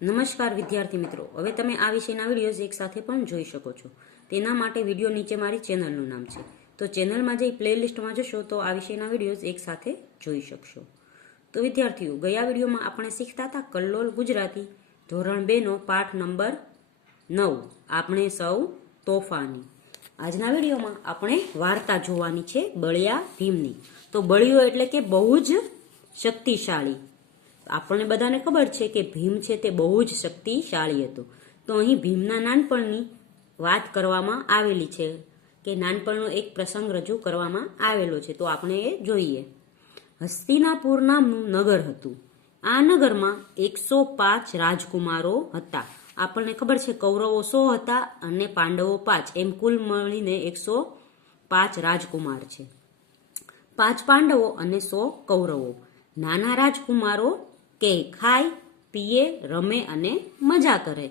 નમસ્કાર વિદ્યાર્થી મિત્રો, હવે તમે આ વિષયના વિડીયોઝ એક સાથે પણ જોઈ શકો છો. તેના માટે વિડીયો નીચે મારી ચેનલનું નામ છે, તો ચેનલમાં જઈ પ્લેલિસ્ટમાં જશો તો આ વિષયના વિડીયોઝ એક સાથે જોઈ શકશો. તો વિદ્યાર્થીઓ, ગયા વિડીયોમાં આપણે શીખતા હતા કલ્લોલ ગુજરાતી ધોરણ 2 નો પાઠ નંબર 9, આપણે સૌ તોફાની. આજના વિડીયોમાં આપણે વાર્તા જોવાની છે બળિયા ભીમની. તો બળિયો એટલે કે બહુ જ શક્તિશાળી. આપણને બધાને ખબર છે કે ભીમ છે તે બહુ જ શક્તિશાળી હતો. તો અહીં ભીમના નાનપણની વાત કરવામાં આવેલી છે કે નાનપણનો એક પ્રસંગ રજૂ કરવામાં આવેલો છે. તો આપણે એ જોઈએ. હસ્તિનાપુર નામનું નગર હતું. આ નગરમાં 105 રાજકુમારો હતા. આપણને ખબર છે કૌરવો 100 હતા અને પાંડવો 5, એમ કુલ મળીને 105 રાજકુમાર છે. 5 પાંડવો અને 100 કૌરવો. નાના રાજકુમારો કે ખાય પીએ રમે અને મજા કરે.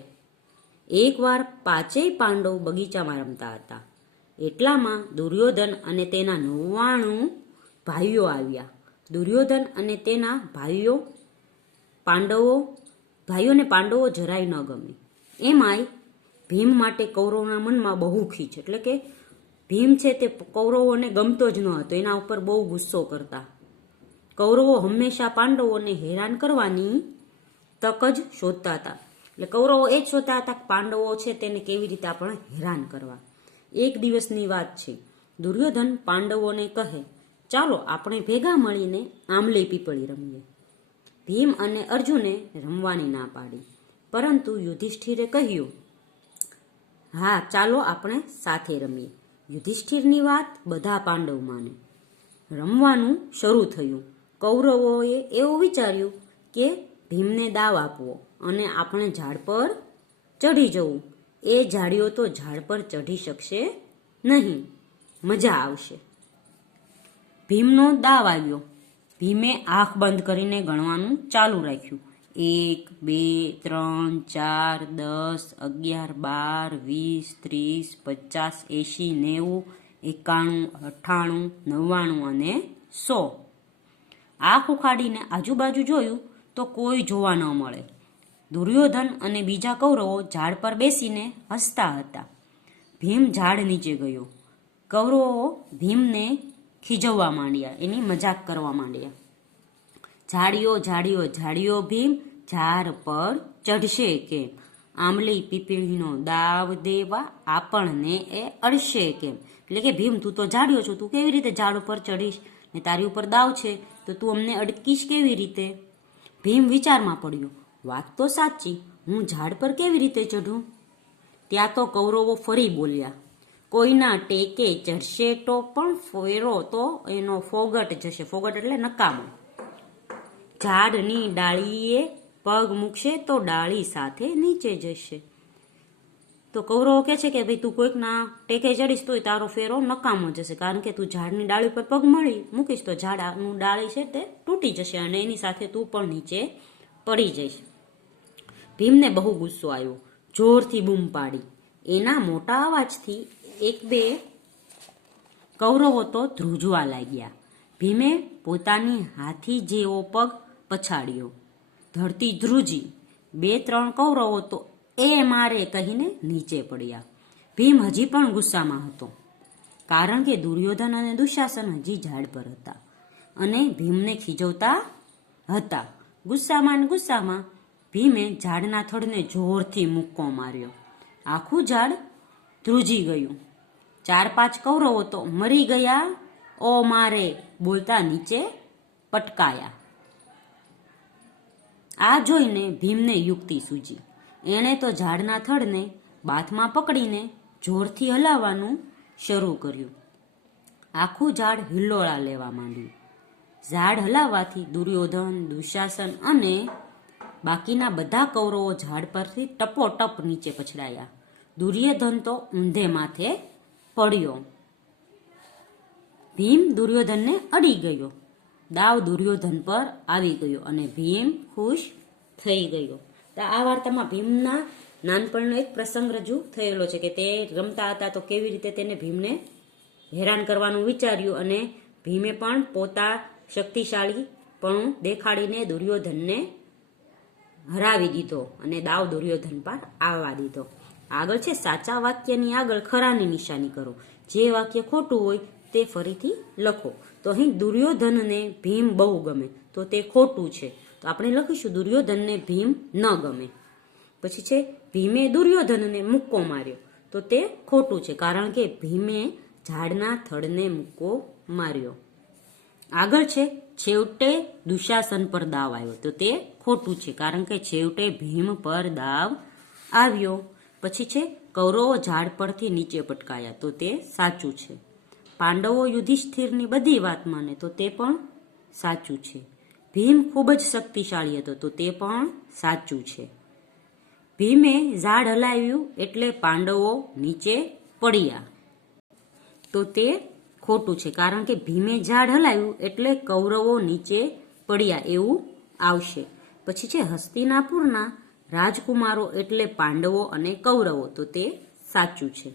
એકવાર 5 પાંડવ બગીચામાં રમતા હતા. એટલામાં દુર્યોધન અને તેના 99 ભાઈઓ આવ્યા. દુર્યોધન અને તેના ભાઈઓને પાંડવો જરાય ન ગમે. એમાંય ભીમ માટે કૌરવોના મનમાં બહુ ખીચ. એટલે કે ભીમ છે તે કૌરવોને ગમતો જ ન હતો, એના ઉપર બહુ ગુસ્સો કરતા. કૌરવો હંમેશા પાંડવોને હેરાન કરવાની તક જ શોધતા હતા. એટલે કૌરવો એ જ શોધતા હતા કે પાંડવો છે તેને કેવી રીતે આપણે હેરાન કરવા. એક દિવસની વાત છે. દુર્યોધન પાંડવોને કહે, ચાલો આપણે ભેગા મળીને આંબલી પીપળી રમીએ. ભીમ અને અર્જુને રમવાની ના પાડી, પરંતુ યુધિષ્ઠિરે કહ્યું, હા ચાલો આપણે સાથે રમીએ. યુધિષ્ઠિરની વાત બધા પાંડવ માને. રમવાનું શરૂ થયું. કૌરવોએ એવું વિચાર્યું કે ભીમને દાવ આપવો અને આપણે ઝાડ પર ચઢી જવું. એ ઝાડીઓ તો ઝાડ પર ચઢી શકશે નહીં, મજા આવશે. ભીમનો દાવ આવ્યો. ભીમે આંખ બંધ કરીને ગણવાનું ચાલુ રાખ્યું. 1 2 3 4 10 11 12 20 30 50 80 90 91 98 99 અને 100. આંખ ઉખાડીને આજુબાજુ જોયું તો કોઈ જોવા ન મળે. દુર્યોધન અને બીજા કૌરવો ઝાડ પર બેસીને હસતા હતા. ભીમ ઝાડ નીચે ગયો. કૌરવો ભીમને ખીજવવા માંડ્યા, એની મજાક કરવા માંડ્યા. ઝાડીઓ ઝાડીઓ ઝાડીઓ ભીમ ઝાડ પર ચઢશે કેમ? આંબલી પીપળીનો દાવ દેવા આપણને એ અડશે કેમ? એટલે કે ભીમ, તું તો ઝાડીઓ છો, તું કેવી રીતે ઝાડ ઉપર ચડીશ? ને તારી ઉપર દાવ છે તો તું અમને અડકીશ કેવી રીતે? ભીમ વિચારમાં પડ્યો. વાત તો સાચી, હું ઝાડ પર કેવી રીતે ચઢું? ત્યાં તો કૌરવો ફરી બોલ્યા, કોઈના ટેકે ચઢશે તો પણ ફેરો તો એનો ફોગટ જશે. ફોગટ એટલે નકામો. ઝાડની ડાળીએ પગ મૂકશે તો ડાળી સાથે નીચે જશે. તો કૌરવો કહે છે કે ભાઈ તું કોઈકના ટેકે ચડીશ તોય તારો ફેરો નકામો જશે, કારણ કે તું ઝાડની ડાળી પર પગ મૂકીશ તો ઝાડનું ડાળી છે તે તૂટી જશે અને એની સાથે તું પણ નીચે પડી જઈશ. ભીમને બહુ ગુસ્સો આવ્યો. જોરથી બૂમ પાડી. એના મોટા અવાજથી 1-2 કૌરવો તો ધ્રુજવા લાગ્યા. ભીમે પોતાની હાથી જેવો પગ પછાડ્યો. ધરતી ધ્રુજી. 2-3 કૌરવો તો એ મારે કહીને નીચે પડ્યા. ભીમ હજી પણ ગુસ્સામાં હતો, કારણ કે દુર્યોધન અને દુશાસન હજી ઝાડ પર હતા અને ભીમને ખીજવતા હતા. ગુસ્સામાં ભીમે ઝાડના થડને જોરથી મુક્કો માર્યો. આખું ઝાડ ધ્રુજી ગયું. 4-5 કૌરવો તો મરી ગયા ઓ મારે બોલતા નીચે પટકાયા. આ જોઈને ભીમને યુક્તિ સૂજી. એણે તો ઝાડના થડને બાથમાં પકડીને જોરથી હલાવવાનું શરૂ કર્યું. આખું ઝાડ હિલ્લોળા લેવા માંડ્યું. ઝાડ હલાવવાથી દુર્યોધન, દુશાસન અને બાકીના બધા કૌરવો ઝાડ પરથી ટપોટપ નીચે પછડાયા. દુર્યોધન તો ઊંધે માથે પડ્યો. ભીમ દુર્યોધનને અડી ગયો. દાવ દુર્યોધન પર આવી ગયો અને ભીમ ખુશ થઈ ગયો. આ વાર્તામાં ભીમના નાનપણનો એક પ્રસંગ રજૂ થયેલો છે કે તે રમતા હતા તો કેવી રીતે તેને ભીમને હેરાન કરવાનું વિચાર્યું અને ભીમે પણ પોતા શક્તિશાળી પણ દેખાડીને દુર્યોધનને હરાવી દીધો અને દાવ દુર્યોધન પર આવવા દીધો. આગળ છે સાચા વાક્યની આગળ ખરાની નિશાની કરો. જે વાક્ય ખોટું હોય તે ફરીથી લખો. તો અહીં દુર્યોધનને ભીમ બહુ ગમે, તો તે ખોટું છે. તો આપણે લખીશું દુર્યોધનને ભીમ ન ગમે. પછી છે ભીમે દુર્યોધનને મુક્કો માર્યો, તો તે ખોટું છે, કારણ કે ભીમે ઝાડના થડને મુક્કો માર્યો. આગળ છે છેવટે દુશાસન પર દાવ આવ્યો, તો તે ખોટું છે, કારણ કે છેવટે ભીમ પર દાવ આવ્યો. પછી છે કૌરવો ઝાડ પરથી નીચે પટકાયા, તો તે સાચું છે. પાંડવો યુધિષ્ઠિરની બધી વાત માને, તો તે પણ સાચું છે. ભીમ ખૂબ જ શક્તિશાળી હતો, તો તે પણ સાચું છે. ભીમે ઝાડ હલાવ્યું એટલે પાંડવો નીચે પડ્યા, તો તે ખોટું છે, કારણ કે ભીમે ઝાડ હલાવ્યું એટલે કૌરવો નીચે પડ્યા એવું આવશે. પછી છે હસ્તિનાપુરના રાજકુમારો એટલે પાંડવો અને કૌરવો, તો તે સાચું છે.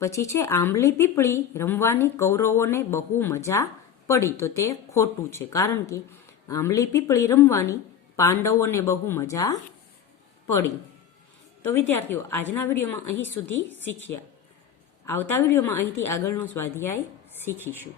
પછી છે આંબલી પીપળી રમવાની કૌરવોને બહુ મજા પડી, તો તે ખોટું છે, કારણ કે આંબલી પીપળી રમવાની પાંડવોને બહુ મજા પડી. તો વિદ્યાર્થીઓ, આજના વિડીયોમાં અહીં સુધી શીખ્યા. આવતા વિડીયોમાં અહીંથી આગળનો સ્વાધ્યાય શીખીશું.